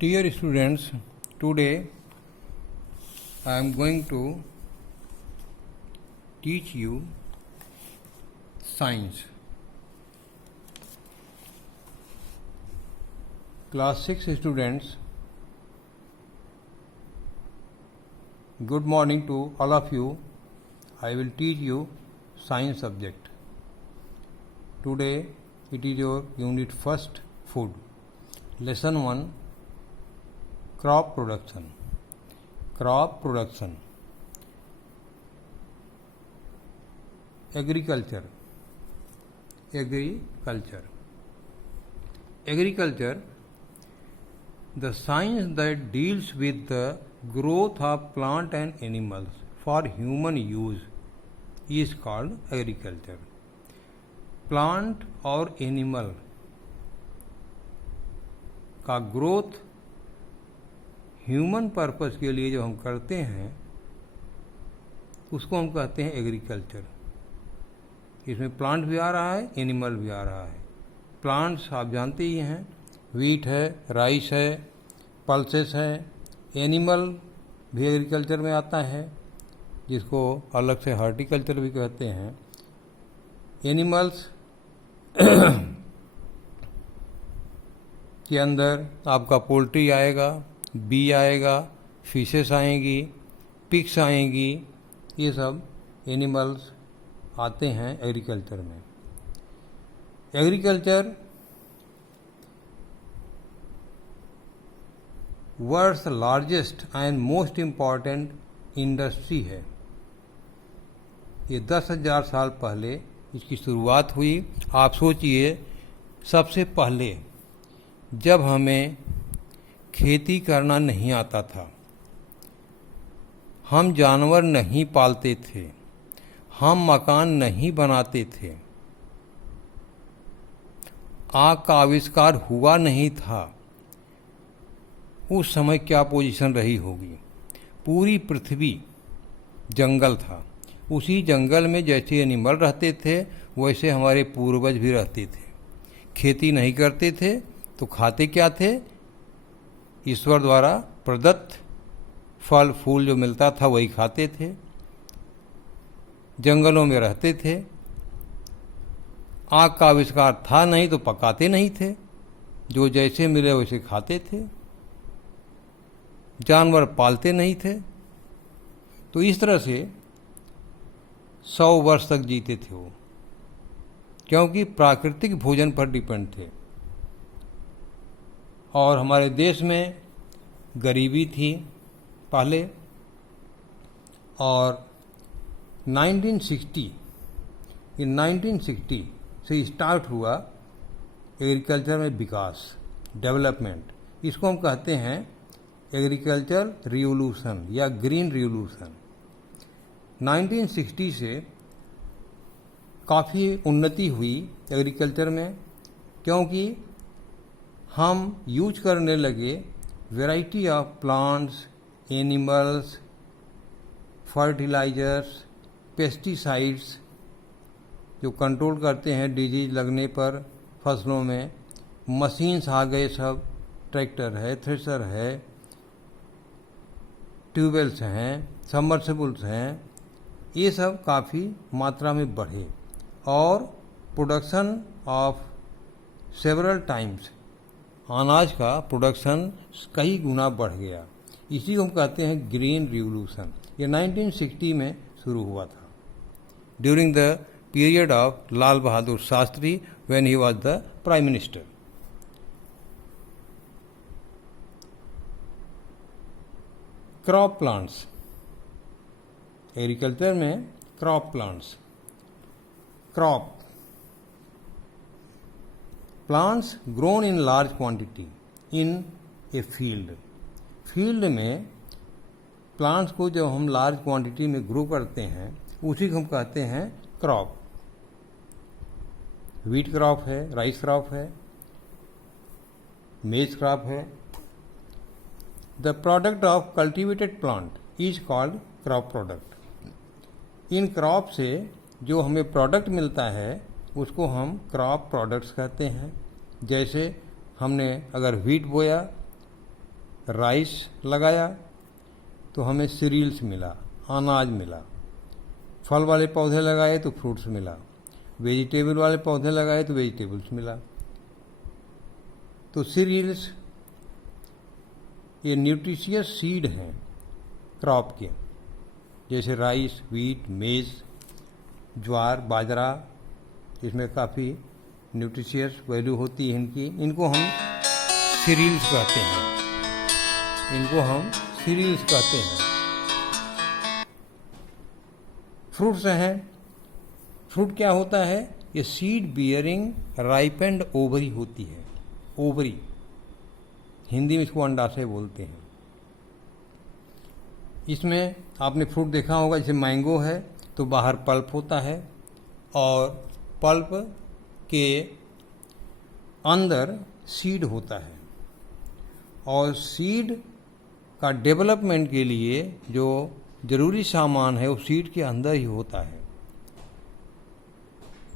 Dear students, today I am going to teach you science. Class 6 students, good morning to all of you. I will teach you science subject. Today it is your unit first, food. Lesson 1, crop production. Crop production. Agriculture. Agriculture. Agriculture, the science that deals with the growth of plant and animals for human use, is called agriculture. Plant और animal का growth human purpose के लिए जो हम करते हैं उसको हम कहते हैं एग्रीकल्चर. इसमें प्लांट भी आ रहा है, एनिमल भी आ रहा है. प्लांट्स आप जानते ही हैं, वीट है, राइस है, पल्सेस है. एनिमल भी एग्रीकल्चर में आता है, जिसको अलग से हॉर्टिकल्चर भी कहते हैं. एनिमल्स के अंदर आपका पोल्ट्री आएगा, बी आएगा, फिशेस आएंगी, पिग्स आएंगी. ये सब एनिमल्स आते हैं एग्रीकल्चर में. Agriculture world's largest and most important industry है. ये 10,000 साल पहले इसकी शुरुआत हुई. आप सोचिए, सबसे पहले जब हमें खेती करना नहीं आता था, हम जानवर नहीं पालते थे, हम मकान नहीं बनाते थे, आग का आविष्कार हुआ नहीं था, उस समय क्या पोजीशन रही होगी. पूरी पृथ्वी जंगल था. उसी जंगल में जैसे एनिमल रहते थे वैसे हमारे पूर्वज भी रहते थे. खेती नहीं करते थे तो खाते क्या थे? ईश्वर द्वारा प्रदत्त फल फूल जो मिलता था वही खाते थे. जंगलों में रहते थे. आग का आविष्कार था नहीं तो पकाते नहीं थे, जो जैसे मिले वैसे खाते थे. जानवर पालते नहीं थे. तो इस तरह से 100 वर्ष तक जीते थे वो, क्योंकि प्राकृतिक भोजन पर डिपेंड थे. और हमारे देश में गरीबी थी पहले. और 1960 से स्टार्ट हुआ एग्रीकल्चर में विकास, डेवलपमेंट. इसको हम कहते हैं एग्रीकल्चर रिवोल्यूशन या ग्रीन रिवोल्यूशन. 1960 से काफ़ी उन्नति हुई एग्रीकल्चर में, क्योंकि हम यूज करने लगे variety of plants, animals, fertilisers, pesticides जो कंट्रोल करते हैं डिजीज लगने पर फसलों में. मशीन्स आ गए सब. ट्रैक्टर है, थ्रेशर है, ट्यूबवेल्स हैं, सबमर्सिबल्स हैं. ये सब काफ़ी मात्रा में बढ़े और प्रोडक्शन ऑफ सेवरल टाइम्स, अनाज का प्रोडक्शन कई गुना बढ़ गया. इसी को हम कहते हैं ग्रीन रिवोल्यूशन. ये 1960 में शुरू हुआ था, during the period of Lal Bahadur Shastri when he was the prime minister. Crop plants. Agriculture में crop plants. Crop plants grown in large quantity in a field. Field में प्लांट्स को जब हम लार्ज क्वांटिटी में ग्रो करते हैं उसी को हम कहते हैं क्रॉप. वीट क्रॉप है, राइस क्रॉप है, मेज क्रॉप है. The product of cultivated plant is called crop product. In crop से जो हमें प्रोडक्ट मिलता है उसको हम क्रॉप प्रोडक्ट्स कहते हैं. जैसे हमने अगर व्हीट बोया राइस लगाया तो हमें सीरियल्स मिला, अनाज मिला। फल वाले पौधे लगाए तो फ्रूट्स मिला। वेजिटेबल वाले पौधे लगाए तो वेजिटेबल्स मिला। तो सीरियल्स ये न्यूट्रिशियस सीड हैं क्रॉप के, जैसे राइस, व्हीट, मेज, ज्वार, बाजरा, इसमें काफ़ी न्यूट्रिशियस वैल्यू होती है इनकी। इनको हम सीरियल्स कहते हैं। फ्रूट्स हैं। फ्रूट क्या होता है? ये सीड बियरिंग राइपेंड ओवरी होती है। ओवरी हिंदी में इसको अंडाशय बोलते हैं। इसमें आपने फ्रूट देखा होगा, जैसे मैंगो है तो बाहर पल्प होता है और पल्प के अंदर सीड होता है, और सीड का डेवलपमेंट के लिए जो जरूरी सामान है वो सीड के अंदर ही होता है।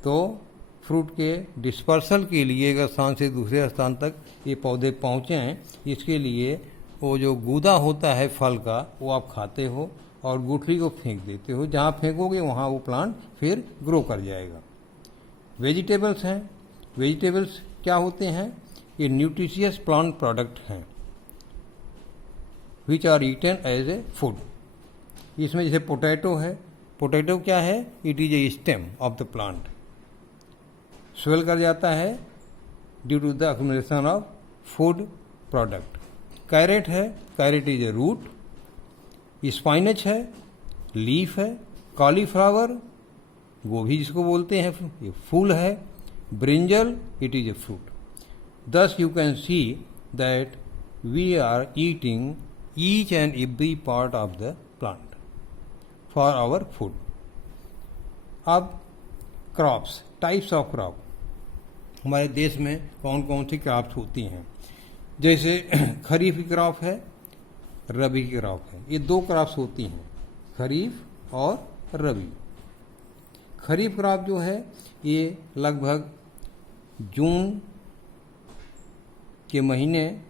तो फ्रूट के डिस्पर्सल के लिए एक स्थान से दूसरे स्थान तक ये पौधे पहुँचें, इसके लिए वो जो गूदा होता है फल का वो आप खाते हो और गुठली को फेंक देते हो। जहाँ फेंकोगे वहाँ वो प्लांट फिर ग्रो कर जाएगा। वेजिटेबल्स हैं। वेजिटेबल्स क्या होते हैं? ये न्यूट्रिशियस प्लांट प्रोडक्ट हैं which are eaten as a food. इसमें जैसे पोटैटो है। पोटैटो क्या है? It is a stem of the plant. Swell कर जाता है due to the accumulation of food product. Carrot है। Carrot is a root. Spinach है, लीफ है। कॉलीफ्लावर, गोभी जिसको बोलते हैं, ये फूल है। Brinjal, it is a fruit. Thus you can see that we are eating each and every part of the plant for our food. अब क्रॉप्स, टाइप्स ऑफ क्रॉप। हमारे देश में कौन कौन सी क्रॉप्स होती हैं? जैसे खरीफ की क्रॉप है, रबी की क्रॉप है। ये दो क्रॉप्स होती हैं, खरीफ और रबी। खरीफ क्रॉप जो है ये लगभग जून के महीने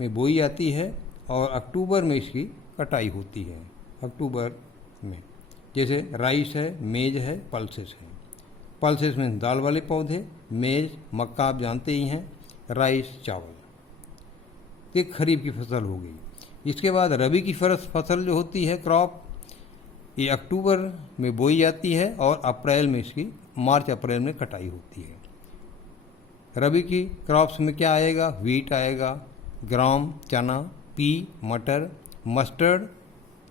में बोई जाती है और अक्टूबर में इसकी कटाई होती है। अक्टूबर में जैसे राइस है, मेज है, पल्सेस है। पल्सेस में दाल वाले पौधे, मेज मक्का आप जानते ही हैं, राइस चावल। ये खरीफ की फसल हो गई। इसके बाद रबी की फसल जो होती है क्रॉप, ये अक्टूबर में बोई जाती है और अप्रैल में इसकी मार्च अप्रैल में कटाई होती है। रबी की क्रॉप्स में क्या आएगा? व्हीट आएगा, ग्राम, चना, पी, मटर, मस्टर्ड,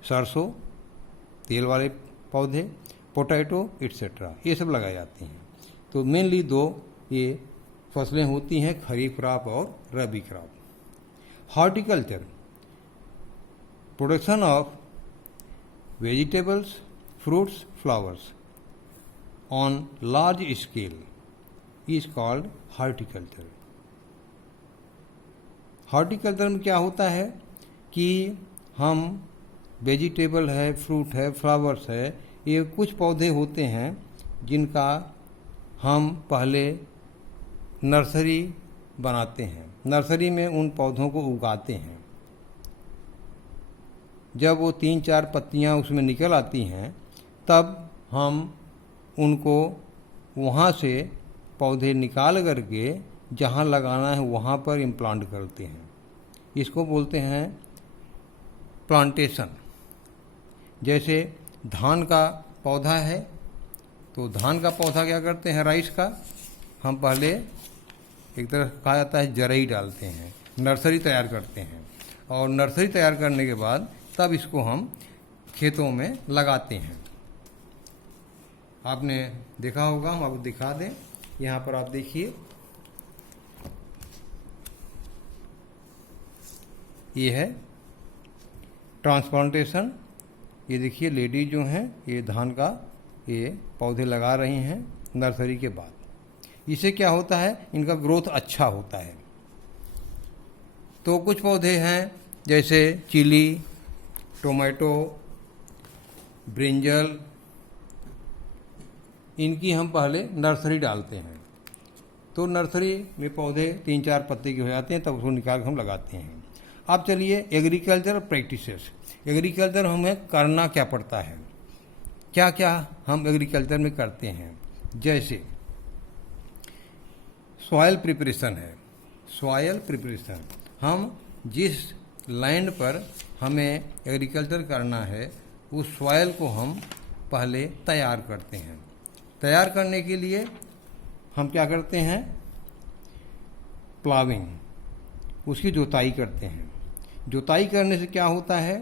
सरसों, तेल वाले पौधे, पोटैटो एट्सेट्रा, ये सब लगाए जाते हैं। तो मेनली दो ये फसलें होती हैं, खरीफ क्रॉप और rabi crop. Horticulture, production of vegetables, fruits, flowers on large scale is called horticulture. Horticulture में क्या होता है कि हम वेजिटेबल है, फ्रूट है, फ्लावर्स है, ये कुछ पौधे होते हैं जिनका हम पहले नर्सरी बनाते हैं। नर्सरी में उन पौधों को उगाते हैं। जब वो 3-4 पत्तियां उसमें निकल आती हैं तब हम उनको वहाँ से पौधे निकाल करके जहाँ लगाना है वहाँ पर इम्प्लांट करते हैं। इसको बोलते हैं प्लांटेशन। जैसे धान का पौधा है तो धान का पौधा क्या करते हैं, राइस का, हम पहले एक तरह कहा जाता है जरई डालते हैं, नर्सरी तैयार करते हैं और नर्सरी तैयार करने के बाद तब इसको हम खेतों में लगाते हैं। आपने देखा होगा, हम आपको दिखा दें। यहाँ पर आप देखिए, ये है ट्रांसप्लांटेशन। ये देखिए लेडीज जो हैं ये धान का ये पौधे लगा रही हैं नर्सरी के बाद। इससे क्या होता है, इनका ग्रोथ अच्छा होता है। तो कुछ पौधे हैं जैसे चिली, टोमेटो, ब्रिंजल, इनकी हम पहले नर्सरी डालते हैं। तो नर्सरी में पौधे 3-4 पत्ते के हो जाते हैं, तब उसको निकाल कर हम लगाते हैं। अब चलिए एग्रीकल्चर प्रैक्टिसेस। एग्रीकल्चर हमें करना क्या पड़ता है, क्या क्या हम एग्रीकल्चर में करते हैं। जैसे सॉयल प्रिपरेशन है। सॉयल प्रिपरेशन, हम जिस लैंड पर हमें एग्रीकल्चर करना है उस सॉयल को हम पहले तैयार करते हैं। तैयार करने के लिए हम क्या करते हैं, प्लाविंग, उसकी जुताई करते हैं। जुताई करने से क्या होता है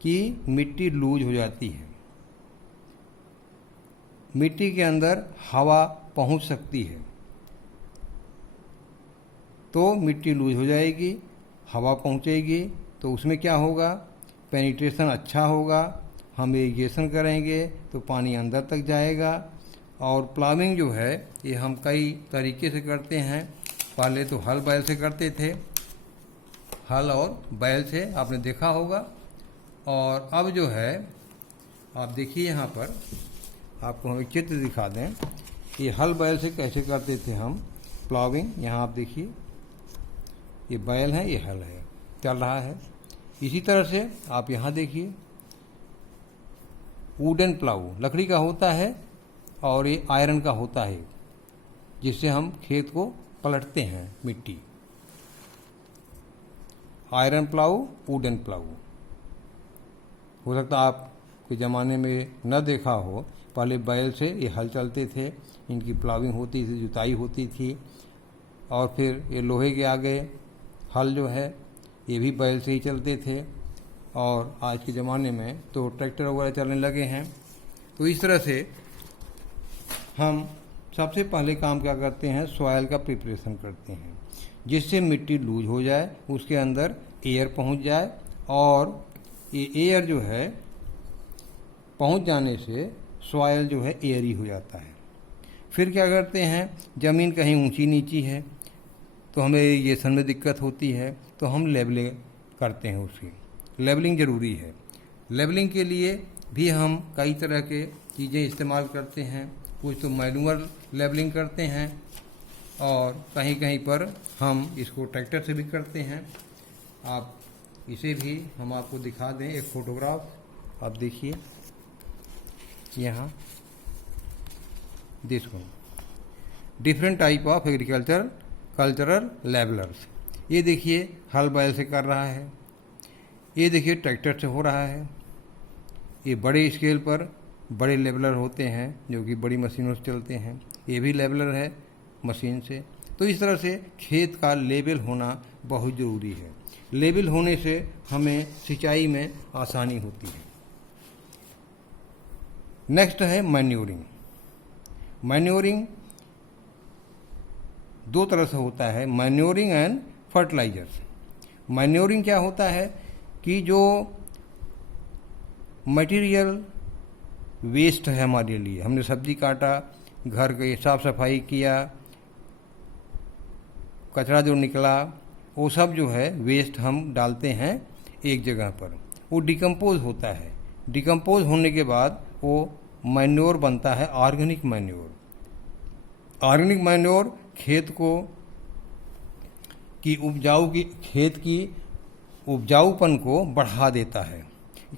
कि मिट्टी लूज हो जाती है, मिट्टी के अंदर हवा पहुंच सकती है, तो मिट्टी लूज हो जाएगी, हवा पहुंचेगी तो उसमें क्या होगा, पेनिट्रेशन अच्छा होगा, हम इरिगेशन करेंगे तो पानी अंदर तक जाएगा। और प्लाविंग जो है ये हम कई तरीके से करते हैं। पहले तो हल बैल से करते थे, हल और बैल से आपने देखा होगा। और अब जो है आप देखिए यहाँ पर आपको हम एक चित्र दिखा दें, ये हल बैल से कैसे करते थे हम प्लाविंग। यहाँ आप देखिए ये बैल है, ये हल है, चल रहा है। इसी तरह से आप यहाँ देखिए वुडन प्लाऊ लकड़ी का होता है और ये आयरन का होता है, जिससे हम खेत को पलटते हैं मिट्टी। Iron plough, wooden plough. हो सकता है आपके ज़माने में न देखा हो, पहले बैल से ये हल चलते थे, इनकी प्लाविंग होती थी, जुताई होती थी। और फिर ये लोहे के आगे हल जो है ये भी बैल से ही चलते थे। और आज के ज़माने में तो ट्रैक्टर वगैरह चलने लगे हैं। तो इस तरह से हम सबसे पहले काम क्या करते हैं, सॉयल का प्रिपरेशन करते हैं, जिससे मिट्टी लूज हो जाए, उसके अंदर एयर पहुंच जाए। और ये एयर जो है पहुंच जाने से सॉयल जो है एयरी हो जाता है। फिर क्या करते हैं, ज़मीन कहीं ऊंची नीची है तो हमें इरिगेशन में दिक्कत होती है, तो हम लेवलिंग करते हैं। उसकी लेवलिंग ज़रूरी है। लेवलिंग के लिए भी हम कई तरह के चीज़ें इस्तेमाल करते हैं। कुछ तो मैनुअल लेवलिंग करते हैं और कहीं कहीं पर हम इसको ट्रैक्टर से भी करते हैं। आप इसे भी हम आपको दिखा दें, एक फ़ोटोग्राफ आप देखिए यहाँ, देखो different type of agriculture cultural levellers. ये देखिए हल बैल से कर रहा है, ये देखिए ट्रैक्टर से हो रहा है। ये बड़े स्केल पर बड़े लेवलर होते हैं जो कि बड़ी मशीनों से चलते हैं, ये भी लेवलर है मशीन से। तो इस तरह से खेत का लेवल होना बहुत ज़रूरी है। लेवल होने से हमें सिंचाई में आसानी होती है। नेक्स्ट है मैन्योरिंग। मैन्योरिंग दो तरह से होता है, मैन्योरिंग एंड फर्टिलाइजर्स। मैन्योरिंग क्या होता है कि जो मटेरियल वेस्ट है हमारे लिए, हमने सब्जी काटा, घर की साफ सफाई किया, कचरा जो निकला वो सब जो है वेस्ट हम डालते हैं एक जगह पर, वो डिकम्पोज होता है। डिकम्पोज होने के बाद वो मैन्योर बनता है, ऑर्गेनिक मैन्योर। ऑर्गेनिक मैन्योर खेत की उपजाऊपन को बढ़ा देता है,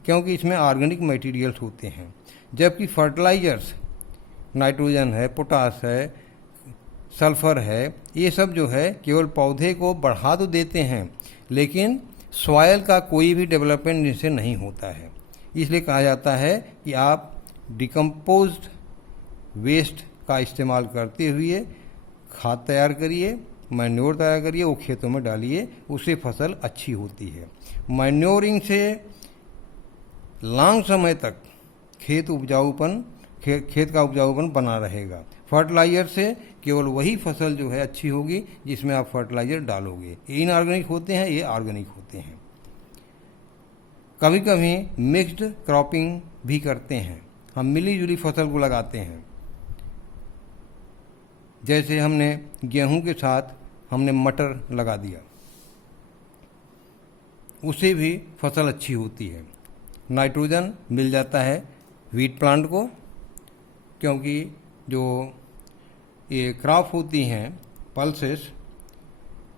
क्योंकि इसमें ऑर्गेनिक मटेरियल्स होते हैं। जबकि फर्टिलाइजर्स, नाइट्रोजन है, पोटास है, सल्फर है, ये सब जो है केवल पौधे को बढ़ा तो देते हैं, लेकिन सॉयल का कोई भी डेवलपमेंट इनसे नहीं होता है। इसलिए कहा जाता है कि आप डिकम्पोज्ड वेस्ट का इस्तेमाल करते हुए खाद तैयार करिए, मैन्योर तैयार करिए, वो खेतों में डालिए, उससे फसल अच्छी होती है। मैन्योरिंग से लॉन्ग समय तक खेत का उपजाऊपन बना रहेगा। फर्टिलाइजर से केवल वही फसल जो है अच्छी होगी जिसमें आप फर्टिलाइजर डालोगे। ये इनऑर्गेनिक होते हैं, ये ऑर्गेनिक होते हैं। कभी कभी मिक्स्ड क्रॉपिंग भी करते हैं, हम मिली जुली फसल को लगाते हैं। जैसे हमने गेहूं के साथ हमने मटर लगा दिया, उससे भी फसल अच्छी होती है। नाइट्रोजन मिल जाता है वीट प्लांट को, क्योंकि जो ये क्रॉप होती हैं पल्सेस,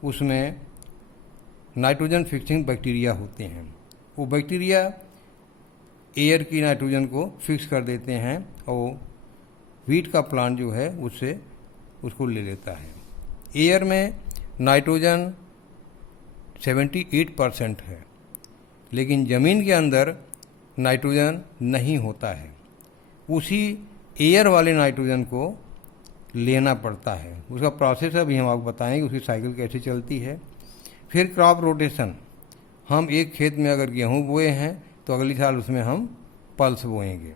उसमें नाइट्रोजन फिक्सिंग बैक्टीरिया होते हैं। वो बैक्टीरिया एयर की नाइट्रोजन को फिक्स कर देते हैं और वीट का प्लांट जो है उससे उसको ले लेता है। एयर में नाइट्रोजन 78% है, लेकिन ज़मीन के अंदर नाइट्रोजन नहीं होता है। उसी एयर वाले नाइट्रोजन को लेना पड़ता है। उसका प्रोसेस अभी हम आपको बताएंगे, उसकी साइकिल कैसे चलती है। फिर क्रॉप रोटेशन, हम एक खेत में अगर गेहूँ बोए हैं तो अगली साल उसमें हम पल्स बोएंगे।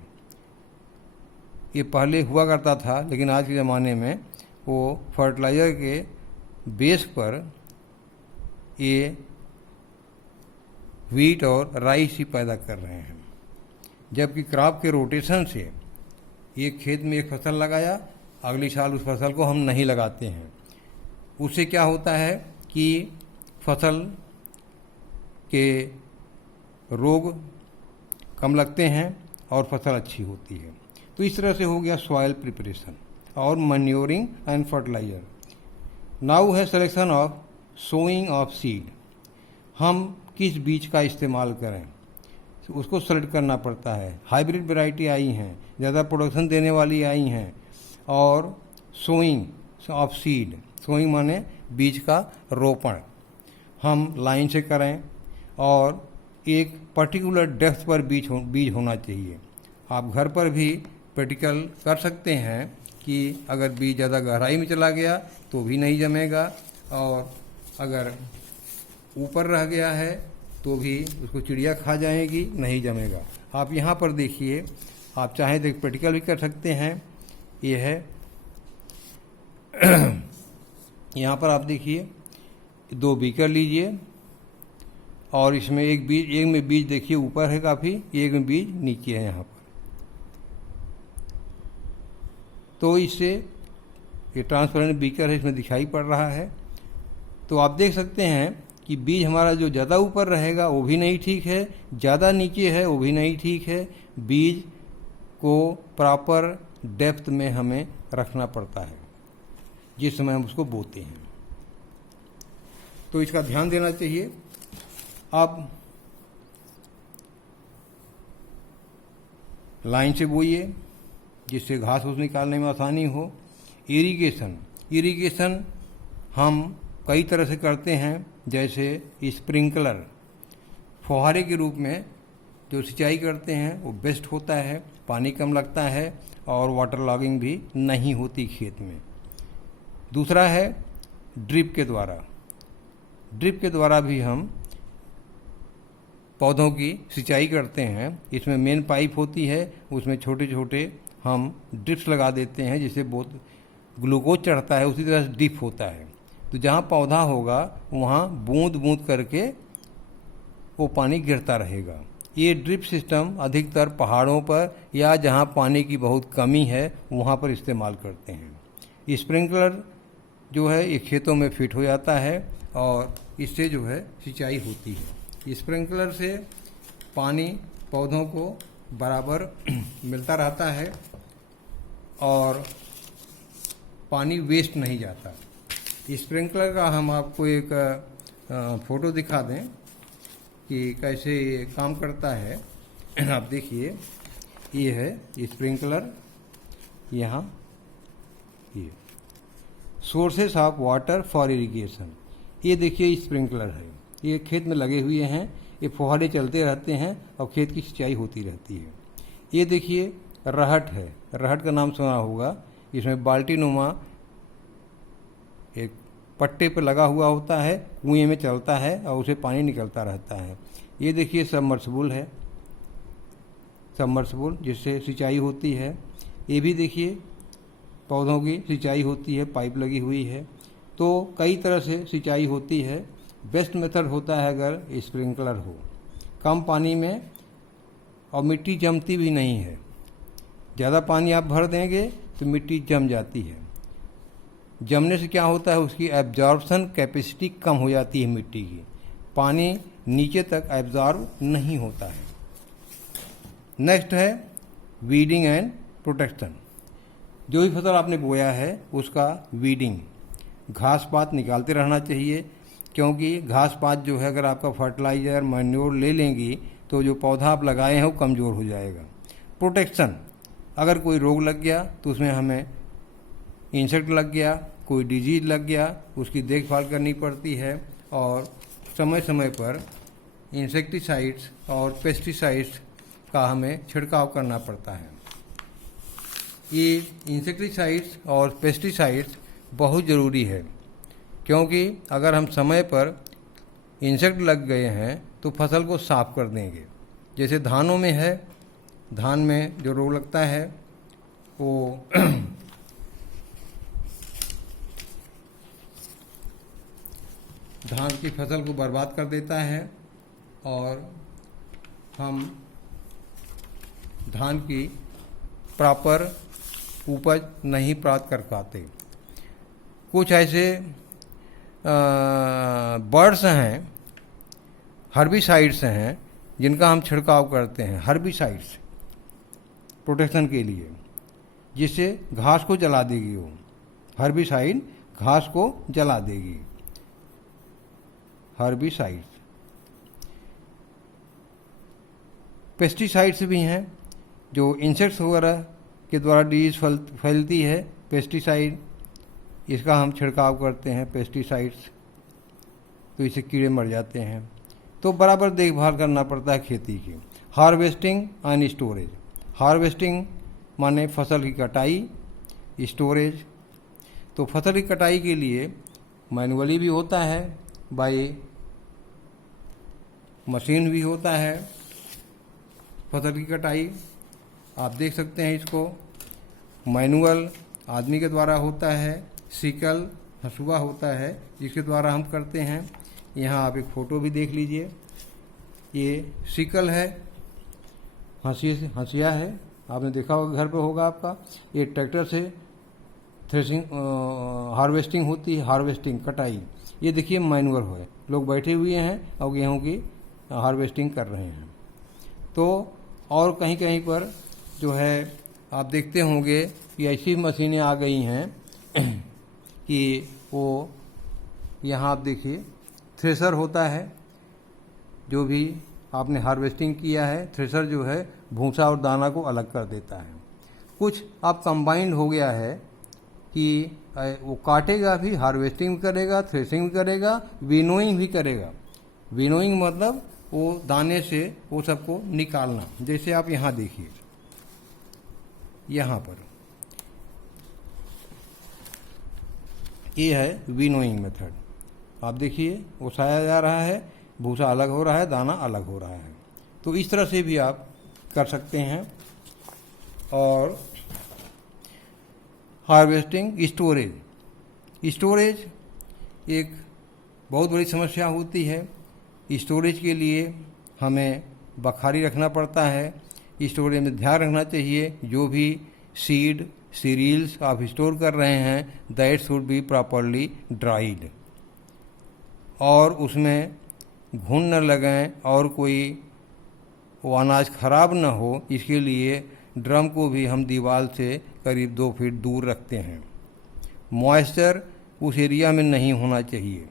ये पहले हुआ करता था, लेकिन आज के ज़माने में वो फर्टिलाइज़र के बेस पर ये वीट और राइस ही पैदा कर रहे हैं। जबकि क्रॉप के रोटेशन से एक खेत में एक फसल लगाया, अगली साल उस फसल को हम नहीं लगाते हैं। उससे क्या होता है कि फसल के रोग कम लगते हैं और फसल अच्छी होती है। तो इस तरह से हो गया सॉइल प्रिपरेशन और मैन्योरिंग एंड फर्टिलाइजर। नाउ है selection of sowing of seed. हम किस बीज का इस्तेमाल करें उसको सेलेक्ट करना पड़ता है। हाइब्रिड वैरायटी आई हैं, ज़्यादा प्रोडक्शन देने वाली आई हैं। और सोइंग ऑफ सीड, सोइंग माने बीज का रोपण हम लाइन से करें और एक पर्टिकुलर डेप्थ पर बीज होना चाहिए। आप घर पर भी प्रैक्टिकल कर सकते हैं कि अगर बीज ज़्यादा गहराई में चला गया तो भी नहीं जमेगा, और अगर ऊपर रह गया है तो भी उसको चिड़िया खा जाएगी, नहीं जमेगा। आप यहाँ पर देखिए, आप चाहें तो प्रैक्टिकल भी कर सकते हैं। ये है यहाँ पर आप देखिए, 2 बीकर लीजिए और इसमें एक में बीज देखिए ऊपर है काफ़ी, एक में बीज नीचे है यहाँ पर। तो इससे ये ट्रांसपेरेंट बीकर है, इसमें दिखाई पड़ रहा है। तो आप देख सकते हैं कि बीज हमारा जो ज़्यादा ऊपर रहेगा वो भी नहीं ठीक है, ज़्यादा नीचे है वो भी नहीं ठीक है। बीज को प्रॉपर डेप्थ में हमें रखना पड़ता है जिस समय हम उसको बोते हैं, तो इसका ध्यान देना चाहिए। अब लाइन से बोइए जिससे घास फूस निकालने में आसानी हो। इरिगेशन हम कई तरह से करते हैं, जैसे स्प्रिंकलर, फुहारे के रूप में जो सिंचाई करते हैं वो बेस्ट होता है, पानी कम लगता है और वाटर लॉगिंग भी नहीं होती खेत में। दूसरा है ड्रिप के द्वारा भी हम पौधों की सिंचाई करते हैं। इसमें मेन पाइप होती है, उसमें छोटे छोटे हम ड्रिप्स लगा देते हैं, जिससे बहुत ग्लूकोज चढ़ता है, उसी तरह से ड्रिप होता है। तो जहाँ पौधा होगा वहाँ बूंद बूंद करके वो पानी गिरता रहेगा। ये ड्रिप सिस्टम अधिकतर पहाड़ों पर या जहाँ पानी की बहुत कमी है वहाँ पर इस्तेमाल करते हैं। स्प्रिंकलर जो है ये खेतों में फिट हो जाता है और इससे जो है सिंचाई होती है। स्प्रिंकलर से पानी पौधों को बराबर मिलता रहता है और पानी वेस्ट नहीं जाता। स्प्रिंकलर का हम आपको एक फ़ोटो दिखा दें कि कैसे ये काम करता है। आप देखिए, ये है स्प्रिंकलर। यहाँ ये sources of water for irrigation, ये देखिए स्प्रिंकलर है, ये खेत में लगे हुए हैं, ये फुहारे चलते रहते हैं और खेत की सिंचाई होती रहती है। ये देखिए रहट है, रहट का नाम सुना होगा। इसमें बाल्टी नुमा एक पट्टे पर लगा हुआ होता है, कुएं में चलता है और उसे पानी निकलता रहता है। ये देखिए सबमर्सिबल है, सबमर्सिबल जिससे सिंचाई होती है। ये भी देखिए पौधों की सिंचाई होती है, पाइप लगी हुई है। तो कई तरह से सिंचाई होती है। बेस्ट मेथड होता है अगर स्प्रिंकलर हो, कम पानी में और मिट्टी जमती भी नहीं है। ज़्यादा पानी आप भर देंगे तो मिट्टी जम जाती है। जमने से क्या होता है, उसकी एब्जॉर्प्शन कैपेसिटी कम हो जाती है मिट्टी की, पानी नीचे तक एब्जॉर्ब नहीं होता है। नेक्स्ट है वीडिंग एंड प्रोटेक्शन। जो भी फसल आपने बोया है उसका वीडिंग, घास पात निकालते रहना चाहिए, क्योंकि घास पात जो है अगर आपका फर्टिलाइज़र मैन्योर ले लेंगी तो जो पौधा आप लगाए हैं वो कमज़ोर हो जाएगा। प्रोटेक्शन, अगर कोई रोग लग गया तो उसमें हमें इंसेक्ट लग गया, कोई डिजीज लग गया, उसकी देखभाल करनी पड़ती है और समय समय पर इंसेक्टिसाइड्स और पेस्टिसाइड्स का हमें छिड़काव करना पड़ता है। ये इंसेक्टिसाइड्स और पेस्टिसाइड्स बहुत ज़रूरी है, क्योंकि अगर हम समय पर इंसेक्ट लग गए हैं तो फसल को साफ कर देंगे। जैसे धानों में है, धान में जो रोग लगता है वो धान की फसल को बर्बाद कर देता है और हम धान की प्रॉपर उपज नहीं प्राप्त कर पाते। कुछ ऐसे बर्ड्स हैं, हर्बिसाइड्स हैं, जिनका हम छिड़काव करते हैं, हर्बिसाइड्स प्रोटेक्शन के लिए, जिससे घास को जला देगी। वो हर्बिसाइड घास को जला देगी। हर्बिसाइड्स, पेस्टिसाइड्स भी हैं जो इंसेक्ट्स वगैरह के द्वारा डिजीज फैलती है। पेस्टिसाइड, इसका हम छिड़काव करते हैं पेस्टिसाइड्स, तो इससे कीड़े मर जाते हैं। तो बराबर देखभाल करना पड़ता है खेती की। हार्वेस्टिंग एंड स्टोरेज, हार्वेस्टिंग माने फसल की कटाई, स्टोरेज, तो फसल की कटाई के लिए मैनुअली भी होता है, बाई मशीन भी होता है। फसल की कटाई आप देख सकते हैं, इसको मैनुअल आदमी के द्वारा होता है, सिकल हंसुआ होता है जिसके द्वारा हम करते हैं। यहाँ आप एक फ़ोटो भी देख लीजिए, ये सिकल है, हंसिया है, आपने देखा होगा, घर पे होगा आपका। ये ट्रैक्टर से थ्रेसिंग हार्वेस्टिंग होती है, हार्वेस्टिंग कटाई। ये देखिए मैनुअल है, लोग बैठे हुए हैं और गेहूं की हार्वेस्टिंग कर रहे हैं। तो और कहीं कहीं पर जो है आप देखते होंगे कि ऐसी मशीनें आ गई हैं कि वो यहाँ आप देखिए थ्रेशर होता है, जो भी आपने हार्वेस्टिंग किया है, थ्रेशर जो है भूसा और दाना को अलग कर देता है। कुछ अब कंबाइंड हो गया है कि वो काटेगा भी, हार्वेस्टिंग भी करेगा, थ्रेशिंग भी करेगा, विनोइंग भी करेगा। विनोइंग मतलब वो दाने से वो सबको निकालना। जैसे आप यहाँ देखिए, यहाँ पर ये है विनोइंग मेथड। आप देखिए ओसाया जा रहा है, भूसा अलग हो रहा है, दाना अलग हो रहा है। तो इस तरह से भी आप कर सकते हैं। और हार्वेस्टिंग, स्टोरेज, स्टोरेज एक बहुत बड़ी समस्या होती है। स्टोरेज के लिए हमें बखारी रखना पड़ता है। स्टोरेज में ध्यान रखना चाहिए, जो भी सीड सीरियल्स आप स्टोर कर रहे हैं, that should be properly dried, और उसमें घुन न लगें और कोई वो अनाज खराब न हो, इसके लिए ड्रम को भी हम दीवार से करीब 2 फीट दूर रखते हैं। मॉइस्चर उस एरिया में नहीं होना चाहिए,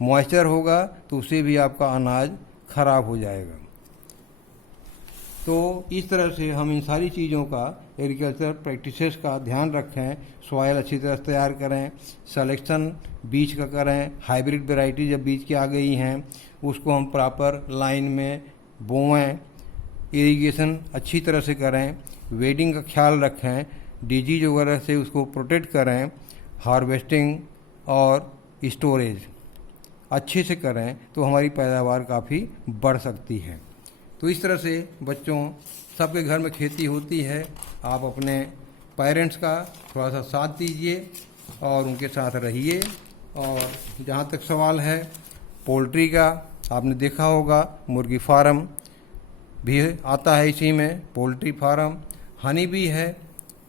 मॉइस्चर होगा तो उससे भी आपका अनाज खराब हो जाएगा। तो इस तरह से हम इन सारी चीज़ों का, एग्रीकल्चर प्रैक्टिसेस का ध्यान रखें। सॉयल अच्छी तरह से तैयार करें, सिलेक्शन बीज का करें, हाइब्रिड वैरायटी जब बीज की आ गई हैं उसको हम प्रॉपर लाइन में बोएं, इरिगेशन अच्छी तरह से करें, वेडिंग का ख्याल रखें, डिजीज वगैरह से उसको प्रोटेक्ट करें, हार्वेस्टिंग और स्टोरेज अच्छे से करें तो हमारी पैदावार काफ़ी बढ़ सकती है। तो इस तरह से बच्चों, सबके घर में खेती होती है, आप अपने पेरेंट्स का थोड़ा सा साथ दीजिए और उनके साथ रहिए। और जहाँ तक सवाल है पोल्ट्री का, आपने देखा होगा मुर्गी फार्म भी आता है इसी में, पोल्ट्री फार्म, हनी भी है,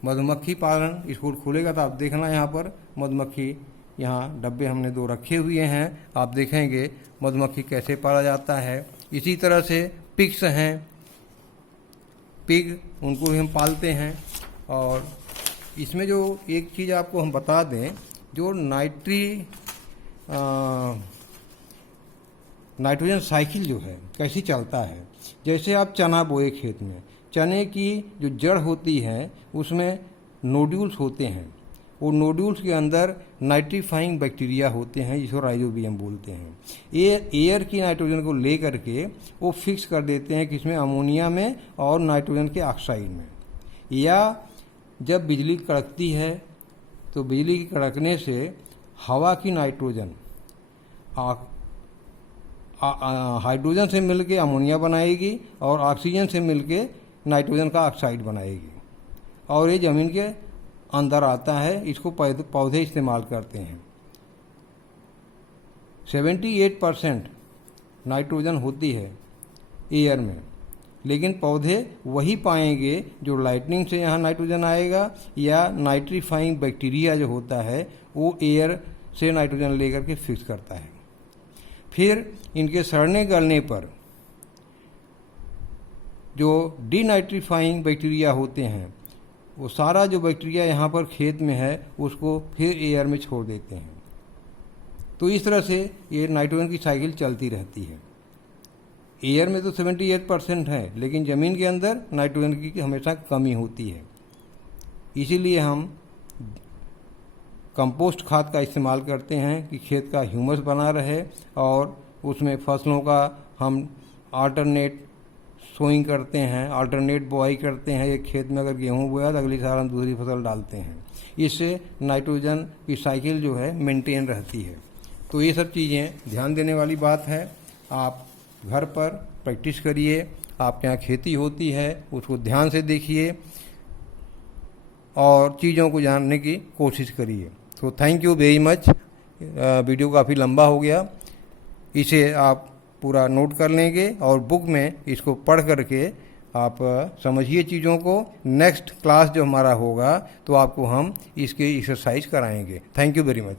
मधुमक्खी पालन स्कूल खुलेगा तो आप देखना, यहाँ पर मधुमक्खी, यहाँ डब्बे हमने 2 रखे हुए हैं, आप देखेंगे मधुमक्खी कैसे पाला जाता है। इसी तरह से पिग्स हैं, पिग उनको भी हम पालते हैं। और इसमें जो एक चीज़ आपको हम बता दें, जो नाइट्रोजन साइकिल जो है कैसे चलता है। जैसे आप चना बोए खेत में, चने की जो जड़ होती है उसमें नोड्यूल्स होते हैं, वो नोड्यूल्स के अंदर नाइट्रीफाइंग बैक्टीरिया होते हैं जिसको राइजोबियम बोलते हैं। ये एयर की नाइट्रोजन को ले करके वो फिक्स कर देते हैं किसमें, अमोनिया में और नाइट्रोजन के ऑक्साइड में। या जब बिजली कड़कती है तो बिजली के कड़कने से हवा की नाइट्रोजन हाइड्रोजन से मिलके अमोनिया बनाएगी और ऑक्सीजन से मिलके नाइट्रोजन का ऑक्साइड बनाएगी और ये ज़मीन के अंदर आता है। इसको पौधे इस्तेमाल करते हैं। 78% नाइट्रोजन होती है एयर में, लेकिन पौधे वही पाएंगे जो लाइटनिंग से यहाँ नाइट्रोजन आएगा या नाइट्रीफाइंग बैक्टीरिया जो होता है वो एयर से नाइट्रोजन लेकर के फिक्स करता है। फिर इनके सड़ने गलने पर जो डीनाइट्रीफाइंग बैक्टीरिया होते हैं वो सारा जो बैक्टीरिया यहाँ पर खेत में है उसको फिर एयर में छोड़ देते हैं। तो इस तरह से ये नाइट्रोजन की साइकिल चलती रहती है। एयर में तो 78% है, लेकिन ज़मीन के अंदर नाइट्रोजन की हमेशा कमी होती है। इसीलिए हम कंपोस्ट खाद का इस्तेमाल करते हैं कि खेत का ह्यूमस बना रहे और उसमें फसलों का हम आल्टरनेट सोइंग करते हैं, अल्टरनेट बोआई करते हैं। एक खेत में अगर गेहूँ बोया तो अगली साल हम दूसरी फसल डालते हैं। इससे नाइट्रोजन की साइकिल जो है मेंटेन रहती है। तो ये सब चीज़ें ध्यान देने वाली बात है। आप घर पर प्रैक्टिस करिए, आपके यहाँ खेती होती है उसको ध्यान से देखिए और चीज़ों को जानने की कोशिश करिए। तो thank you very much. Video काफ़ी लंबा हो गया, इसे आप पूरा नोट कर लेंगे और बुक में इसको पढ़ करके आप समझिए चीज़ों को। नेक्स्ट क्लास जो हमारा होगा तो आपको हम इसके एक्सरसाइज कराएंगे। Thank you very much.